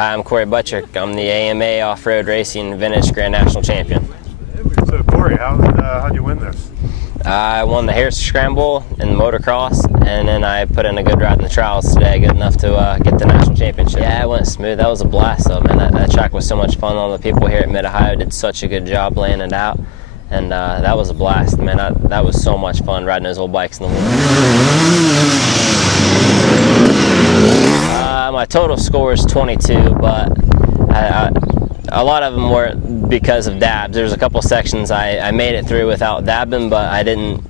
Hi, I'm Cory Buttrick. I'm the AMA Off-Road Racing Vintage Grand National Champion. So Cory, how'd you win this? I won the Harris Scramble in motocross, and then I put in a good ride in the trials today, good enough to get the national championship. Yeah, it went smooth. That was a blast though, man. That track was so much fun. All the people here at Mid-Ohio did such a good job laying it out, and that was a blast, man. That was so much fun riding those old bikes in the winter. My total score is 22, but a lot of them were because of dabs. There's a couple sections I made it through without dabbing, but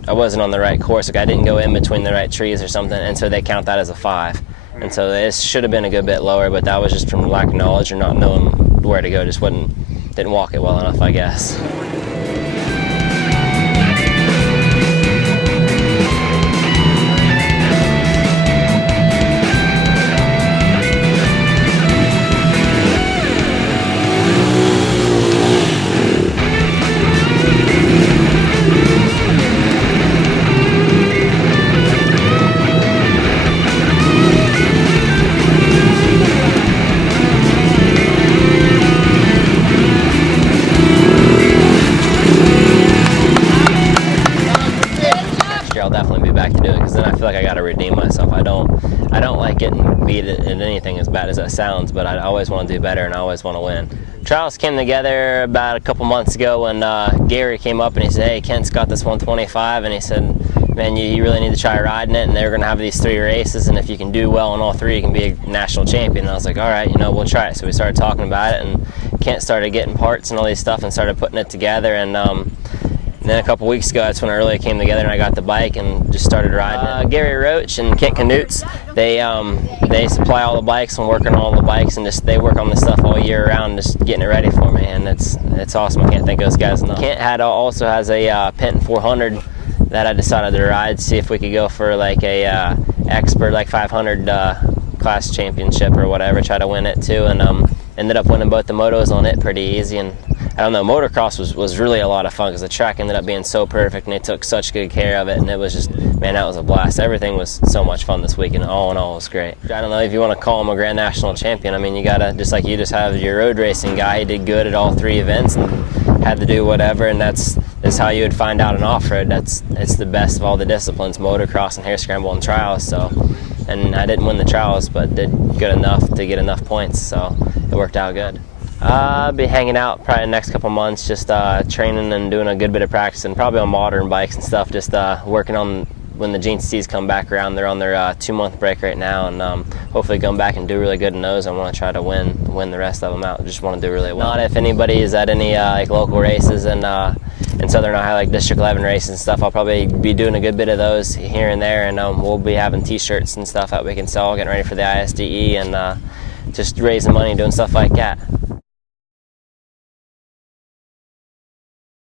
I wasn't on the right course. Like I didn't go in between the right trees or something, and so they count that as a 5. And so it should have been a good bit lower, but that was just from lack of knowledge or not knowing where to go. Just didn't walk it well enough, I guess. I'll definitely be back to do it, because then I feel like I got to redeem myself. I don't like getting beat at anything, as bad as that sounds, but I always want to do better and I always want to win. Trials came together about a couple months ago when Gary came up and he said, "Hey, Kent's got this 125," and he said, "Man, you really need to try riding it, and they're going to have these 3 races, and if you can do well in all 3, you can be a national champion." And I was like, all right, we'll try it. So we started talking about it, and Kent started getting parts and all these stuff and started putting it together, and then a couple weeks ago, that's when it really came together, and I got the bike and just started riding it. Gary Roach and Kent Knutz, they supply all the bikes and work on all the bikes, and they work on this stuff all year round, just getting it ready for me, and it's awesome. I can't thank those guys enough. Kent also has a Penton 400 that I decided to ride, see if we could go for like a expert like 500 class championship or whatever, try to win it too, and ended up winning both the motos on it pretty easy. And I don't know, motocross was really a lot of fun because the track ended up being so perfect and they took such good care of it, and it was just, man, that was a blast. Everything was so much fun this week, and all in all, it was great. I don't know if you want to call him a Grand National Champion. I mean, you gotta, just like you just have your road racing guy, he did good at all 3 events and had to do whatever, and that's how you would find out in off-road. It's the best of all the disciplines, motocross and Harris Scramble and trials. So, and I didn't win the trials, but did good enough to get enough points, so it worked out good. I'll be hanging out probably the next couple months, just training and doing a good bit of practice, and probably on modern bikes and stuff, just working on when the GNCCs come back around. They're on their 2-month break right now, and hopefully come back and do really good in those. I want to try to win the rest of them out. Just want to do really well. Not if anybody is at any like local races and in Southern Ohio, like District 11 races and stuff. I'll probably be doing a good bit of those here and there, and we'll be having t-shirts and stuff that we can sell, getting ready for the ISDE, and just raising money, doing stuff like that.